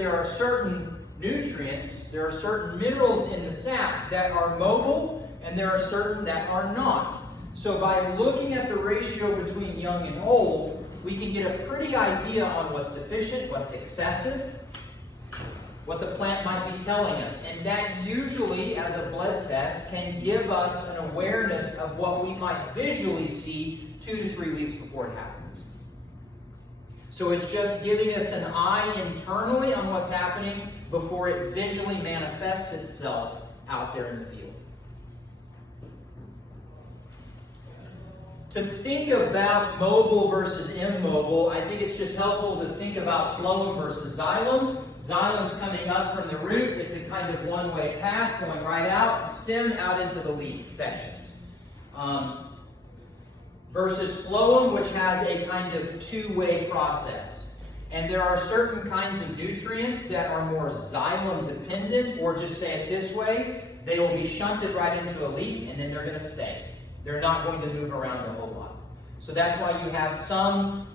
There are certain nutrients, there are certain minerals in the sap that are mobile, and there are certain that are not. So by looking at the ratio between young and old, we can get a pretty idea on what's deficient, what's excessive, what the plant might be telling us. And that usually, as a blood test, can give us an awareness of what we might visually see 2 to 3 weeks before it happens. So it's just giving us an eye internally on what's happening before it visually manifests itself out there in the field. To think about mobile versus immobile, I think it's just helpful to think about phloem versus xylem. Xylem's coming up from the root. It's a kind of one-way path going right out, stem out into the leaf sections. Versus phloem, which has a kind of two-way process. And there are certain kinds of nutrients that are more xylem dependent, or just say it this way, they will be shunted right into a leaf and then they're going to stay. They're not going to move around a whole lot. So that's why you have some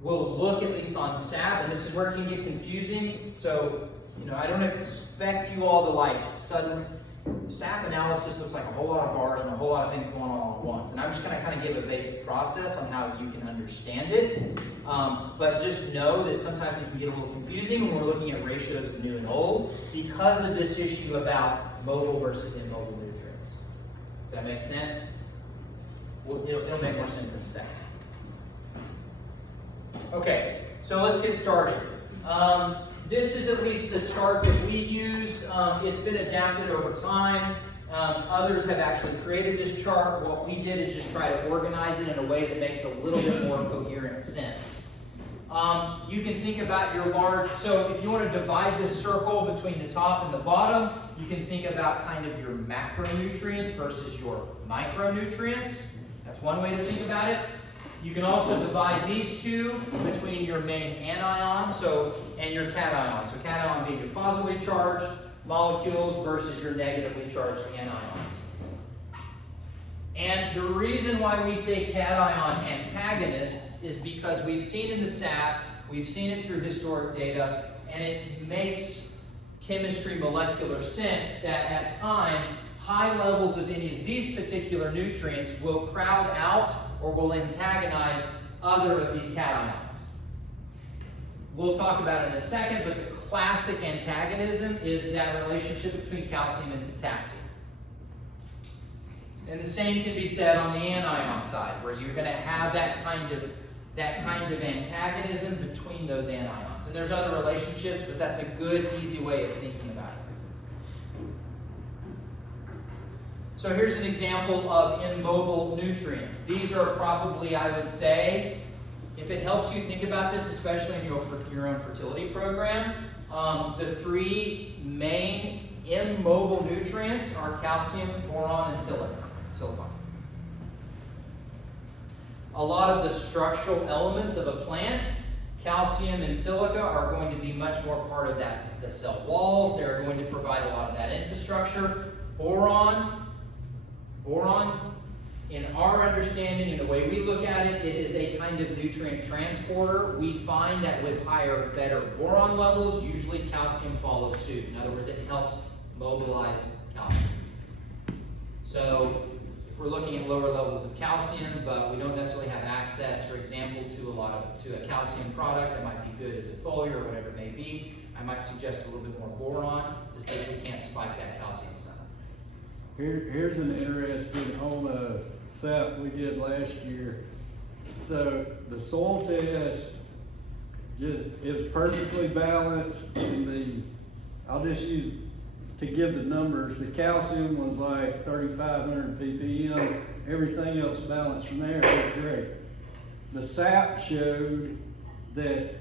will look, at least on sap, and this is where it can get confusing. So, I don't expect you all to sudden sap analysis looks like a whole lot of bars and a whole lot of things going on all at once. And I'm just going to kind of give a basic process on how you can understand it. But just know that sometimes it can get a little confusing when we're looking at ratios of new and old because of this issue about mobile versus immobile nutrients. Does that make sense? Well, it'll make more sense in a second. Okay, so let's get started. This is at least the chart that we use. It's been adapted over time. Others have actually created this chart. What we did is just try to organize it in a way that makes a little bit more coherent sense. You can think about your large, so if you want to divide this circle between the top and the bottom, you can think about kind of your macronutrients versus your micronutrients. That's one way to think about it. You can also divide these two between your main anion and your cation. So cation being your positively charged molecules versus your negatively charged anions. And the reason why we say cation antagonists is because we've seen in the sap, we've seen it through historic data, and it makes chemistry molecular sense that at times high levels of any of these particular nutrients will crowd out or will antagonize other of these cations. We'll talk about it in a second, but the classic antagonism is that relationship between calcium and potassium. And the same can be said on the anion side, where you're going to have that kind of antagonism between those anions. And there's other relationships, but that's a good, easy way of thinking about it. So here's an example of immobile nutrients. These are probably, I would say, if it helps you think about this, especially in your own fertility program, the three main immobile nutrients are calcium, boron, and silicon. A lot of the structural elements of a plant, calcium and silica, are going to be much more part of that, the cell walls. They're going to provide a lot of that infrastructure. Boron, in our understanding and the way we look at it, it is a kind of nutrient transporter. We find that with better boron levels, usually calcium follows suit. In other words, it helps mobilize calcium. So if we're looking at lower levels of calcium, but we don't necessarily have access, for example, to a calcium product that might be good as a foliar or whatever it may be, I might suggest a little bit more boron to see if we can't spike that calcium some. Here's an interesting on sap we did last year. So the soil test it was perfectly balanced, and I'll just use to give the numbers. The calcium was like 3,500 ppm. Everything else balanced from there. It was great. The sap showed that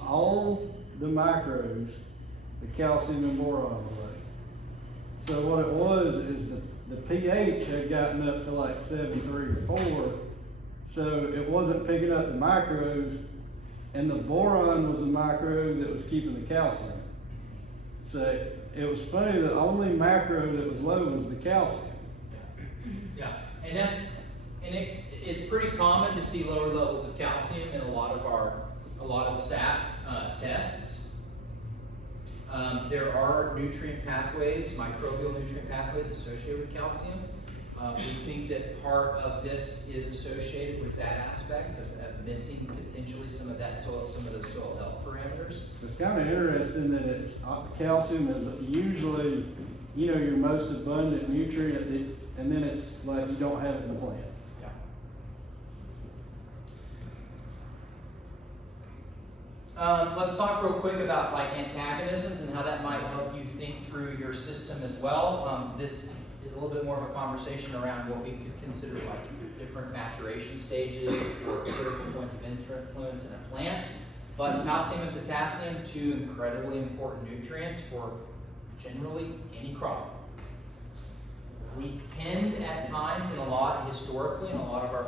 all the macros, the calcium and boron were low. So what it was is the pH had gotten up to like 7.3 or 4, so it wasn't picking up the macros, and the boron was the macro that was keeping the calcium. So it was funny, the only macro that was low was the calcium. Yeah, and it's pretty common to see lower levels of calcium in a lot of sap tests. There are nutrient pathways, microbial nutrient pathways associated with calcium. We think that part of this is associated with that aspect of missing potentially some of that soil, some of those soil health parameters. It's kind of interesting that it's, calcium is usually, you know, your most abundant nutrient, and then it's like you don't have it in the plant. Let's talk real quick about like antagonisms and how that might help you think through your system as well. This is a little bit more of a conversation around what we could consider like different maturation stages or critical points of influence in a plant. But calcium and potassium, two incredibly important nutrients for generally any crop. We tend at times historically in a lot of our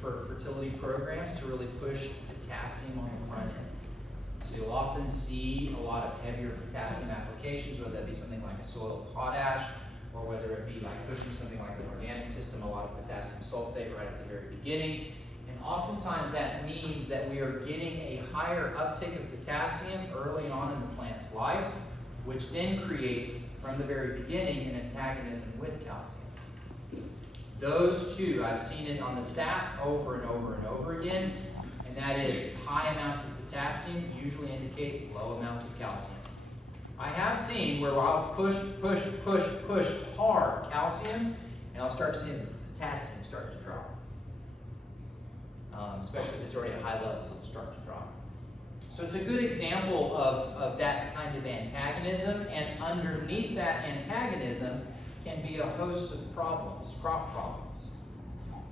fertility programs to really push potassium on the front end. So you'll often see a lot of heavier potassium applications, whether that be something like a soil potash, or whether it be like pushing something like an organic system, a lot of potassium sulfate right at the very beginning. And oftentimes that means that we are getting a higher uptake of potassium early on in the plant's life, which then creates, from the very beginning, an antagonism with calcium. Those two, I've seen it on the sap over and over and over again, and that is high amounts of potassium usually indicate low amounts of calcium. I have seen where I'll push hard calcium, and I'll start seeing the potassium start to drop. Especially if it's already at high levels, it'll start to drop. So it's a good example of that kind of antagonism, and underneath that antagonism can be a host of problems, crop problems,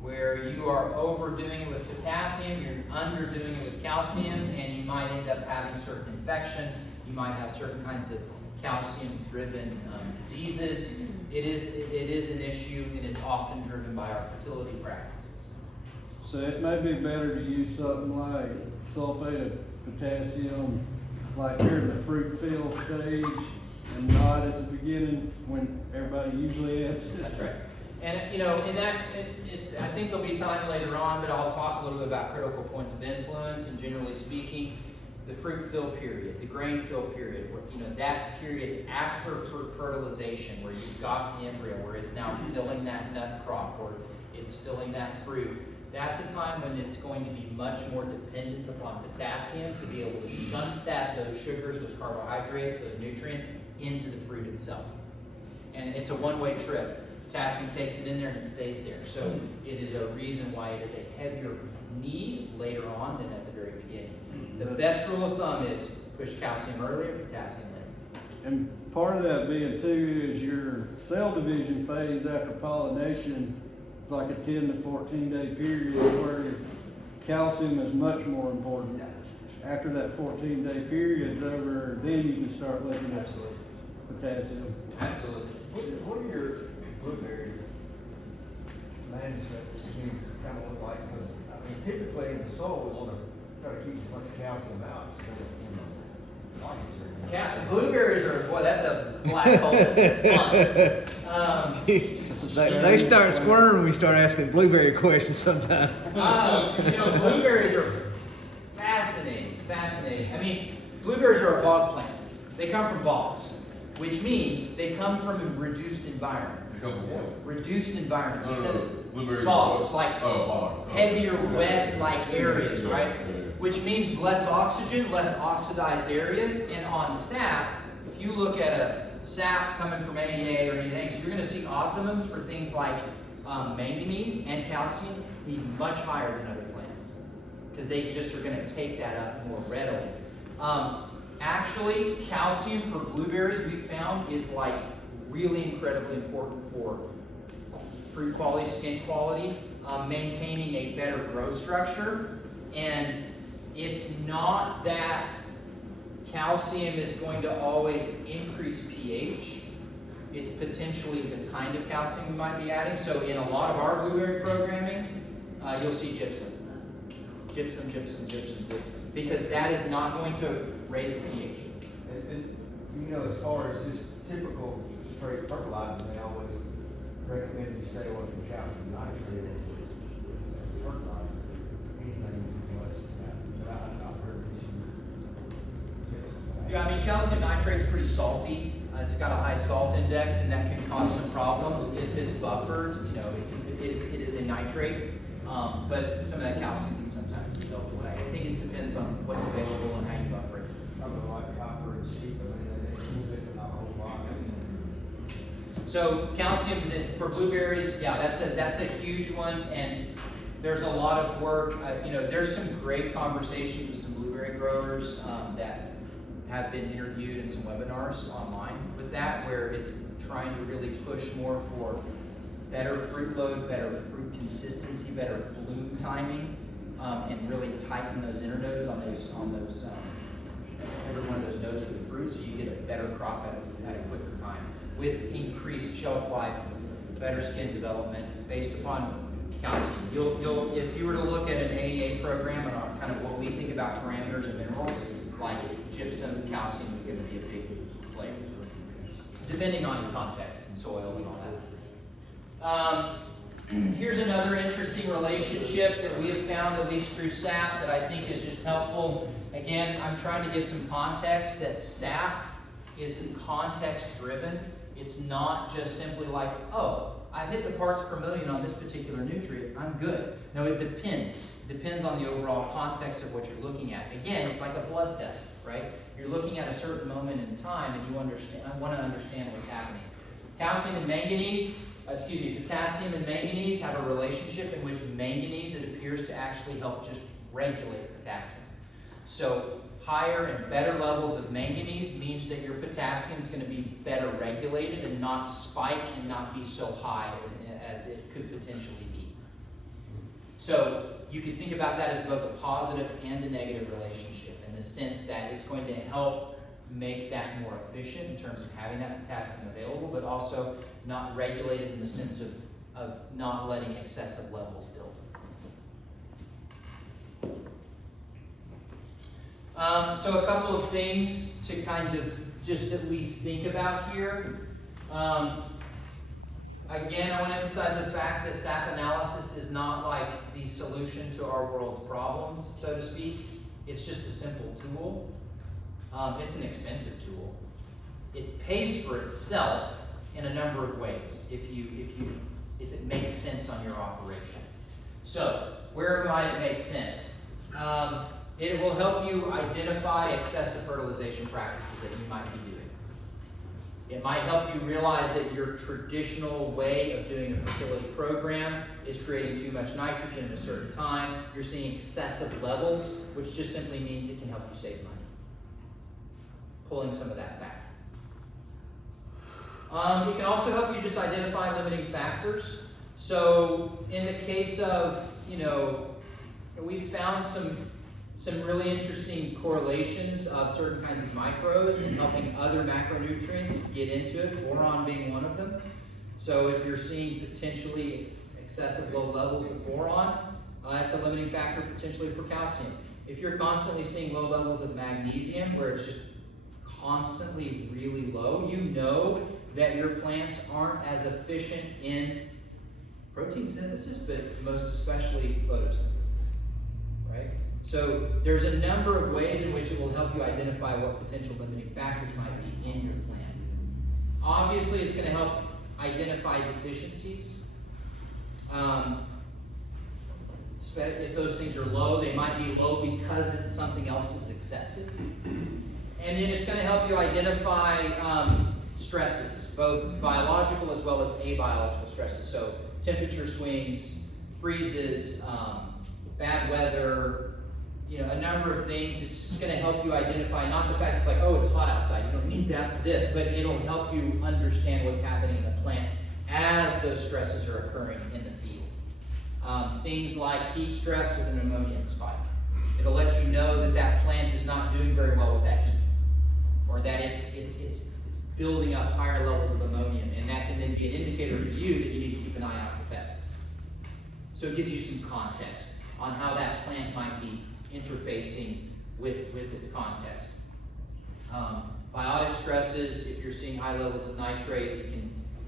where you are overdoing it with potassium, you're underdoing it with calcium, and you might end up having certain infections. You might have certain kinds of calcium-driven diseases. It is an issue, and it's often driven by our fertility practices. So it may be better to use something like sulfate of potassium, like during the fruit fill stage, and not at the beginning when everybody usually adds it. That's right. And you know, in that, I think there'll be time later on, but I'll talk a little bit about critical points of influence. And generally speaking, the fruit fill period, the grain fill period, where, you know, that period after fertilization, where you've got the embryo, where it's now filling that nut crop, or it's filling that fruit. That's a time when it's going to be much more dependent upon potassium to be able to shunt those sugars, those carbohydrates, those nutrients into the fruit itself. And it's a one-way trip. Potassium takes it in there and it stays there. So it is a reason why it is a heavier need later on than at the very beginning. The best rule of thumb is push calcium earlier, potassium later. And part of that being too is your cell division phase after pollination is like a 10 to 14 day period where calcium is much more important. After that 14-day period is over, then you can start looking at potassium. Absolutely. What are your blueberry management schemes kind of look like? Because I mean, typically in the soil, we want to try to keep as much calcium out. Blueberries are, boy, that's a black hole. Fun. They start squirming when we start asking blueberry questions sometimes. You know, blueberries are fascinating. I mean, blueberries are a bog plant. They come from bogs, which means they come from reduced environments. They come from what? Reduced environments. No. Blueberries. Bogs, like bogs. heavier, wet-like areas, right? Yeah. Which means less oxygen, less oxidized areas. And on sap, if you look at a sap coming from AEA or anything, so you're going to see optimums for things like manganese and calcium be much higher than other plants because they just are going to take that up more readily. Actually, calcium for blueberries we found is like really incredibly important for fruit quality, skin quality, maintaining a better growth structure. And it's not that calcium is going to always increase pH. It's potentially the kind of calcium we might be adding. So in a lot of our blueberry programming, you'll see gypsum. Gypsum, because that is not going to raise the pH. And, you know, as far as just typical straight fertilizer, they always recommend you stay away from calcium nitrate as fertilizer. Anything much as that. But I've heard this. Yeah, I mean, calcium nitrate's pretty salty. It's got a high salt index, and that can cause some problems if it's buffered. You know, it is a nitrate, but some of that calcium can sometimes be held away. I think it depends on what's available and how you buffer it. I would like copper and sheep, I mean, they move it not a whole lot. So calcium's for blueberries, yeah, that's a huge one, and there's a lot of work. You know, there's some great conversations with some blueberry growers that have been interviewed in some webinars online with that, where it's trying to really push more for better fruit load, better fruit consistency, better bloom timing, and really tighten those internodes on those every one of those nodes of the fruit, so you get a better crop at a quicker time with increased shelf life, better skin development based upon calcium. If you were to look at an AEA program and kind of what we think about parameters and minerals, like gypsum, calcium is going to be a big player, depending on your context and soil and all that. Here's another interesting relationship that we have found, at least through SAP, that I think is just helpful. Again, I'm trying to give some context that SAP is context driven. It's not just simply like, oh, I've hit the parts per million on this particular nutrient, I'm good. No, it depends. It depends on the overall context of what you're looking at. Again, it's like a blood test, right? You're looking at a certain moment in time and you want to understand what's happening. Potassium and manganese have a relationship in which manganese, it appears to actually help just regulate potassium. So higher and better levels of manganese means that your potassium is going to be better regulated and not spike and not be so high as it could potentially be. So you can think about that as both a positive and a negative relationship, in the sense that it's going to help make that more efficient in terms of having that potassium available, but also not regulated in the sense of not letting excessive levels build. So a couple of things to kind of just at least think about here. Again, I want to emphasize the fact that SAP analysis is not like the solution to our world's problems, so to speak. It's just a simple tool. It's an expensive tool. It pays for itself in a number of ways if it makes sense on your operation. So where might it make sense? It will help you identify excessive fertilization practices that you might be doing. It might help you realize that your traditional way of doing a fertility program is creating too much nitrogen at a certain time. You're seeing excessive levels, which just simply means it can help you save money. Pulling some of that back. It can also help you just identify limiting factors. So in the case of, we've found some really interesting correlations of certain kinds of micros and helping other macronutrients get into it, boron being one of them. So if you're seeing potentially excessive low levels of boron, that's a limiting factor potentially for calcium. If you're constantly seeing low levels of magnesium, where it's just constantly really low, you know that your plants aren't as efficient in protein synthesis, but most especially photosynthesis, right? So there's a number of ways in which it will help you identify what potential limiting factors might be in your plant. Obviously, it's going to help identify deficiencies. If those things are low, they might be low because something else is excessive. And then it's going to help you identify stresses, both biological as well as abiological stresses. So temperature swings, freezes, bad weather, a number of things. It's just going to help you identify not the fact it's like, oh, it's hot outside, you don't need that for this, but it'll help you understand what's happening in the plant as those stresses are occurring in the field. Things like heat stress with an ammonia spike. It'll let you know that that plant is not doing very well with that heat, or that it's building up higher levels of ammonium, and that can then be an indicator for you that you need to keep an eye out for pests. So it gives you some context on how that plant might be interfacing with its context. Biotic stresses, if you're seeing high levels of nitrate,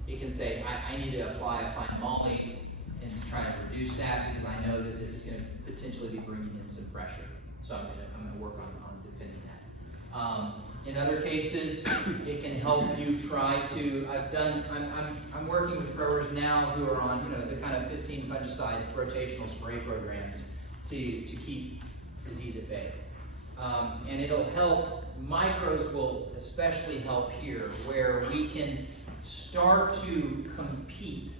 it can say, I need to apply a fine moly and try to reduce that because I know that this is going to potentially be bringing in some pressure. So I'm going to work on defending that. In other cases, it can help you try to, I'm working with growers now who are on, the kind of 15 fungicide rotational spray programs to keep disease at bay. And it'll help, micros will especially help here, where we can start to compete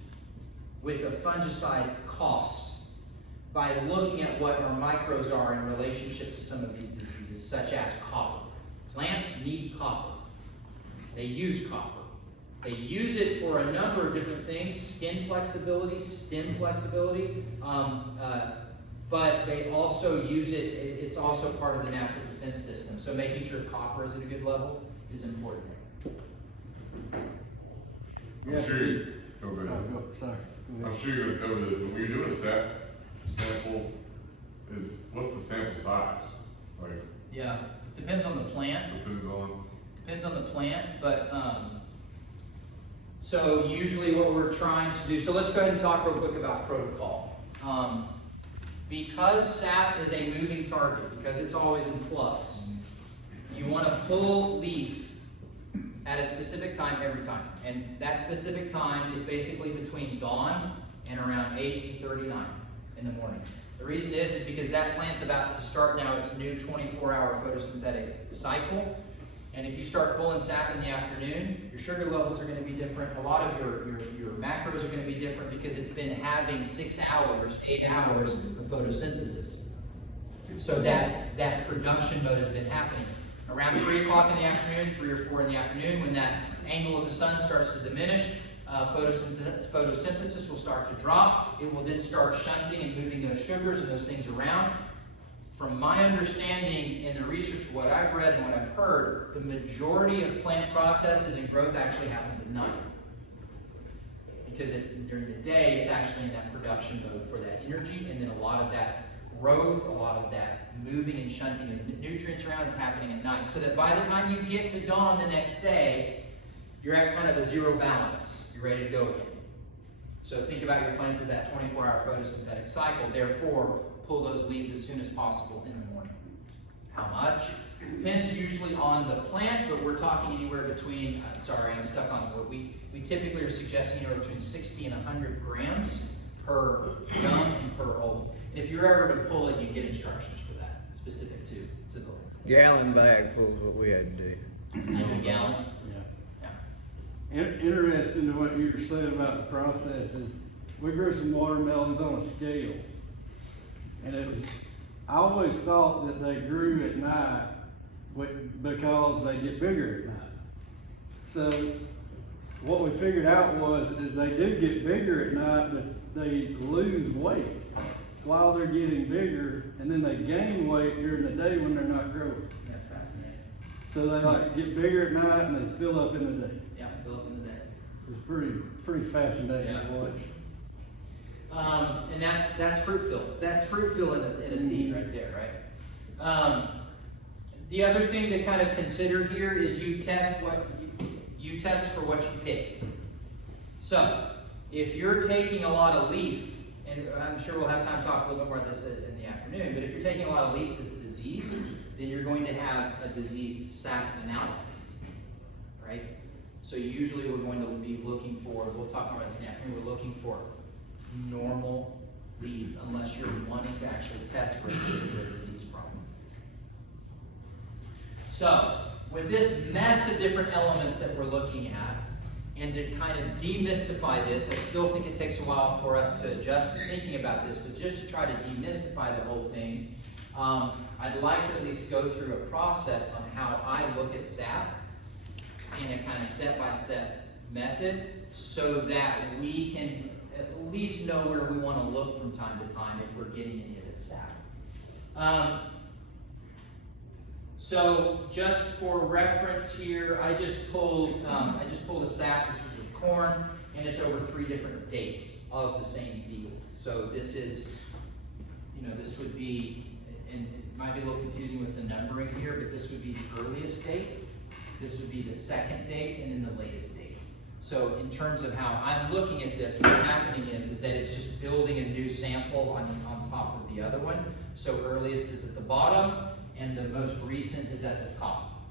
with a fungicide cost by looking at what our micros are in relationship to some of these diseases, such as copper. Plants need copper. They use copper. They use it for a number of different things, skin flexibility, stem flexibility, but they also use it, it's also part of the natural defense system. So making sure copper is at a good level is important. Yeah, Go ahead. sorry. I'm sure you're gonna cover this, but when you're doing a sample, what's the sample size? Like, Yeah, depends on the plant. Depends on the plant, but so usually what we're trying to do, so let's go ahead and talk real quick about protocol. Because sap is a moving target, because it's always in flux, you want to pull leaf at a specific time every time. And that specific time is basically between dawn and around 8:39 in the morning. The reason is because that plant's about to start now its new 24-hour photosynthetic cycle. And if you start pulling sap in the afternoon, your sugar levels are going to be different. A lot of your macros are going to be different because it's been having 6 hours, 8 hours of photosynthesis. So that production mode has been happening. Around 3 o'clock in the afternoon, 3 or 4 in the afternoon, when that angle of the sun starts to diminish, photosynthesis will start to drop. It will then start shunting and moving those sugars and those things around. From my understanding in the research, what I've read and what I've heard, the majority of plant processes and growth actually happens at night. Because during the day, it's actually in that production mode for that energy, and then a lot of that growth, a lot of that moving and shunting of nutrients around is happening at night. So that by the time you get to dawn the next day, you're at kind of a zero balance. You're ready to go again. So think about your plants as that 24-hour photosynthetic cycle. Therefore, pull those leaves as soon as possible in the morning. How much? Depends usually on the plant, but we're talking anywhere between, sorry, I'm stuck on what we typically are suggesting anywhere between 60 and 100 grams per young and per old. And if you're ever to pull it, you get instructions for that, specific to the Gallon bag full is what we had to do. a gallon. Interesting to what you were saying about the process is we grew some watermelons on a scale. And I always thought that they grew at night because they get bigger at night. So what we figured out is they do get bigger at night, but they lose weight while they're getting bigger, and then they gain weight during the day when they're not growing. Yeah, fascinating. So they get bigger at night and they fill up in the day. Yeah, fill up in the day. It's pretty fascinating to watch. And that's fruit fill. That's fruit fill in a tea right there, right? The other thing to kind of consider here is you test for what you pick. So if you're taking a lot of leaf, and I'm sure we'll have time to talk a little bit more about this in the afternoon, but if you're taking a lot of leaf that's diseased, then you're going to have a diseased sap analysis, right? So usually we're going to be looking for, we'll talk more about this in the afternoon, we're looking for normal leaves, unless you're wanting to actually test for a particular disease problem. So, with this mess of different elements that we're looking at, and to kind of demystify this, I still think it takes a while for us to adjust to thinking about this, but just to try to demystify the whole thing, I'd like to at least go through a process on how I look at sap in a kind of step-by-step method, so that we can at least know where we want to look from time to time if we're getting any of this sap. So just for reference here, I just pulled a sap. This is of corn, and it's over 3 different dates of the same field. So this is, this would be, and it might be a little confusing with the numbering here, but this would be the earliest date, this would be the second date, and then the latest date. So in terms of how I'm looking at this, what's happening is that it's just building a new sample on top of the other one. So earliest is at the bottom, and the most recent is at the top.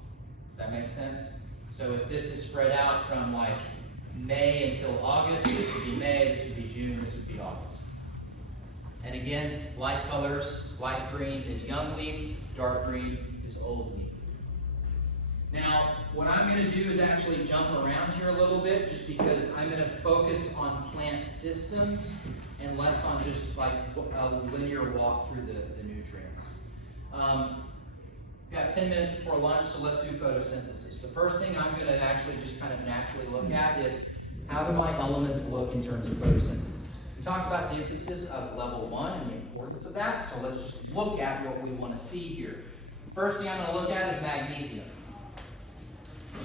Does that make sense? So if this is spread out from like May until August, this would be May, this would be June, this would be August. And again, light colors, light green is young leaf, dark green is old leaf. Now, what I'm going to do is actually jump around here a little bit, just because I'm going to focus on plant systems and less on just like a linear walk through the nutrients. Got 10 minutes before lunch, so let's do photosynthesis. The first thing I'm going to actually just kind of naturally look at is, how do my elements look in terms of photosynthesis? We talked about the emphasis of level 1 and the importance of that, so let's just look at what we want to see here. First thing I'm going to look at is magnesium.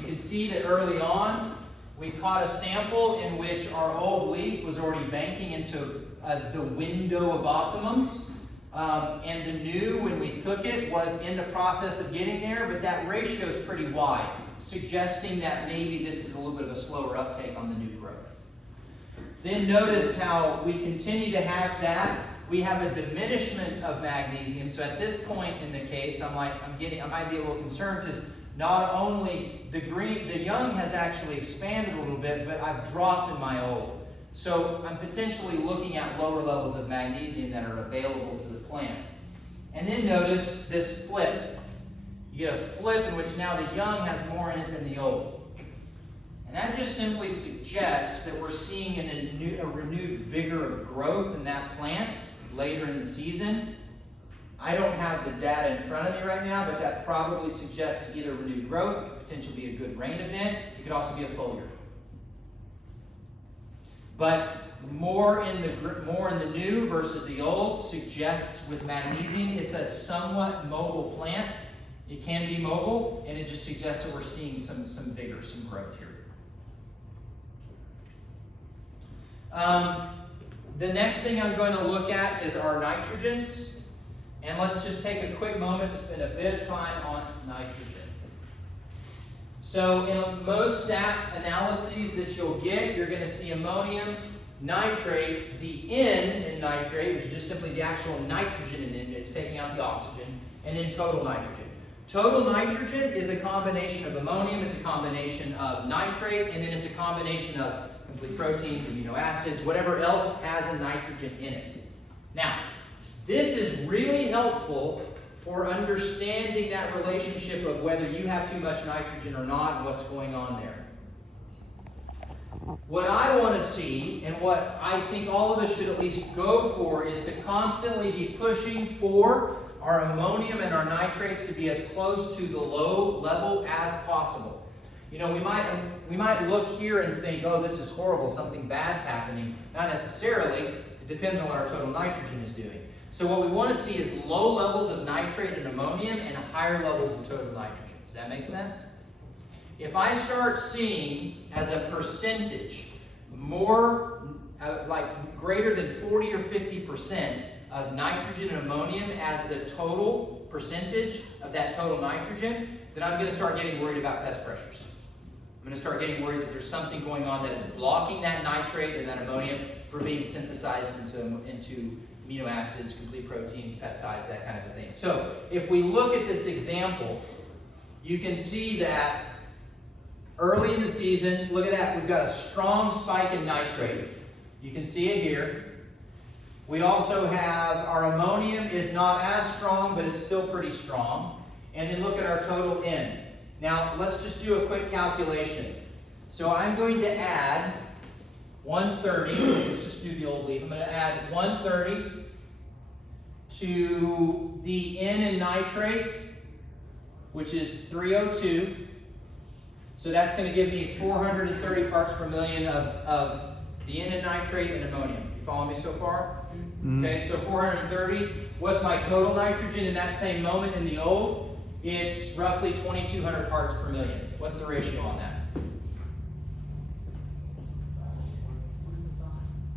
You can see that early on, we caught a sample in which our old leaf was already banking into the window of optimums. And the new, when we took it, was in the process of getting there, but that ratio is pretty wide, suggesting that maybe this is a little bit of a slower uptake on the new growth. Then notice how we continue to have that. We have a diminishment of magnesium. So at this point in the case, I might be a little concerned, because not only the young has actually expanded a little bit, but I've dropped in my old. So I'm potentially looking at lower levels of magnesium that are available to the plant. And then notice this flip. You get a flip in which now the young has more in it than the old. And that just simply suggests that we're seeing a renewed vigor of growth in that plant later in the season. I don't have the data in front of me right now, but that probably suggests either renewed growth, it could potentially be a good rain event, it could also be a foliar. But more in the new versus the old suggests with magnesium, it's a somewhat mobile plant. It can be mobile, and it just suggests that we're seeing some vigor, some growth here. The next thing I'm going to look at is our nitrogens. And let's just take a quick moment to spend a bit of time on nitrogen. So in most SAP analyses that you'll get, you're going to see ammonium nitrate, the N in nitrate, which is just simply the actual nitrogen in it, it's taking out the oxygen, and then total nitrogen. Total nitrogen is a combination of ammonium, it's a combination of nitrate, and then it's a combination of complete proteins, amino acids, whatever else has a nitrogen in it. Now, this is really helpful for understanding that relationship of whether you have too much nitrogen or not and what's going on there. What I want to see, and what I think all of us should at least go for, is to constantly be pushing for our ammonium and our nitrates to be as close to the low level as possible. You know, we might look here and think, oh, this is horrible, something bad's happening. Not necessarily. It depends on what our total nitrogen is doing. So what we want to see is low levels of nitrate and ammonium and higher levels of total nitrogen. Does that make sense? If I start seeing as a percentage more, like greater than 40 or 50% of nitrogen and ammonium as the total percentage of that total nitrogen, then I'm going to start getting worried about pest pressures. I'm going to start getting worried that there's something going on that is blocking that nitrate or that ammonium from being synthesized into amino acids, complete proteins, peptides, that kind of a thing. So if we look at this example, you can see that early in the season, look at that, we've got a strong spike in nitrate. You can see it here. We also have our ammonium is not as strong, but it's still pretty strong. And then look at our total N. Now, let's just do a quick calculation. So I'm going to add 130, let's just do the old leaf. I'm going to add 130 to the N in nitrate, which is 302. So that's going to give me 430 parts per million of the N in nitrate and ammonium. You follow me so far? Mm-hmm. Okay, so 430. What's my total nitrogen in that same moment in the old? It's roughly 2,200 parts per million. What's the ratio on that?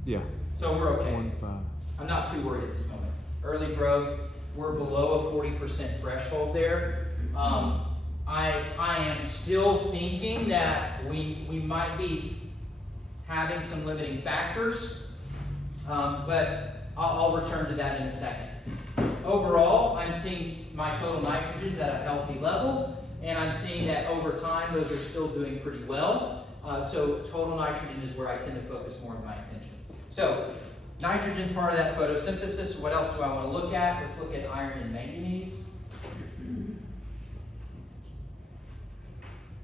Yeah. So we're okay. 1.5. I'm not too worried at this moment. Early growth, we're below a 40% threshold there. I am still thinking that we might be having some limiting factors, but I'll return to that in a second. Overall, I'm seeing my total nitrogens at a healthy level. and I'm seeing that over time, those are still doing pretty well. So total nitrogen is where I tend to focus more of my attention. So nitrogen is part of that photosynthesis. What else do I want to look at? Let's look at iron and manganese.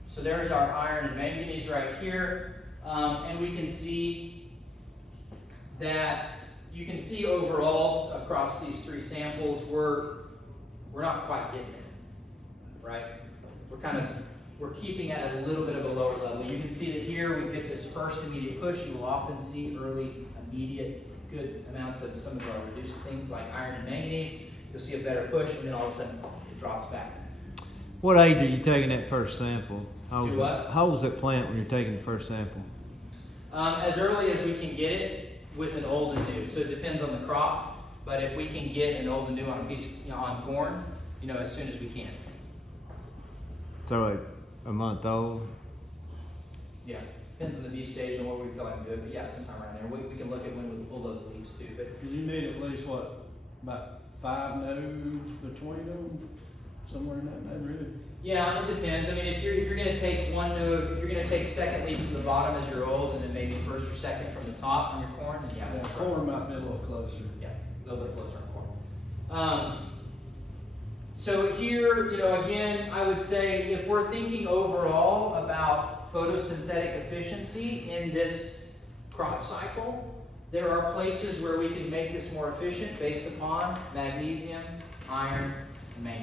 So there's our iron and manganese right here. And we can see that you can see overall across these three samples, we're not quite getting it, right? We're keeping at a little bit of a lower level. You can see that here we get this first immediate push. You will often see early, immediate, good amounts of some of our reduced things like iron and manganese. You'll see a better push, and then all of a sudden it drops back. What age are you taking that first sample? Do what? How was that plant when you're taking the first sample? As early as we can get it with an old and new. So it depends on the crop, but if we can get an old and new on a piece, on corn, as soon as we can. So like a month old? Yeah, depends on the bee stage and what we feel like we do it, but yeah, sometime around there. We can look at when we pull those leaves too, but You need at least what, about 5 nodes between them, somewhere in that neighborhood? yeah, it depends. I mean, if you're gonna take one node, if you're gonna take second leaf from the bottom as your old, and then maybe first or second from the top on your corn, then yeah. Yeah, that's corn might be a little closer. Yeah, a little bit closer on corn. So here, again, I would say if we're thinking overall about photosynthetic efficiency in this crop cycle, there are places where we can make this more efficient based upon magnesium, iron, and manganese.